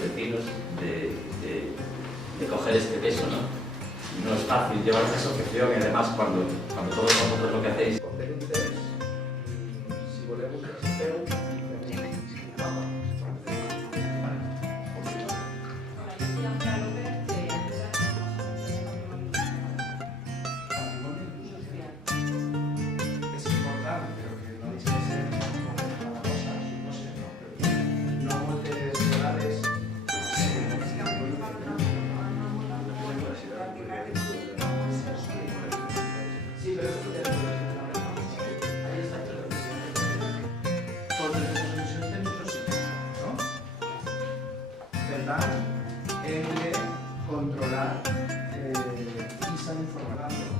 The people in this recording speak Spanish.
de vecinos de coger este peso, ¿no? No es fácil llevar esa asociación y además cuando todos vosotros lo que hacéis... Conté interés, si volvemos a este en controlar esa información.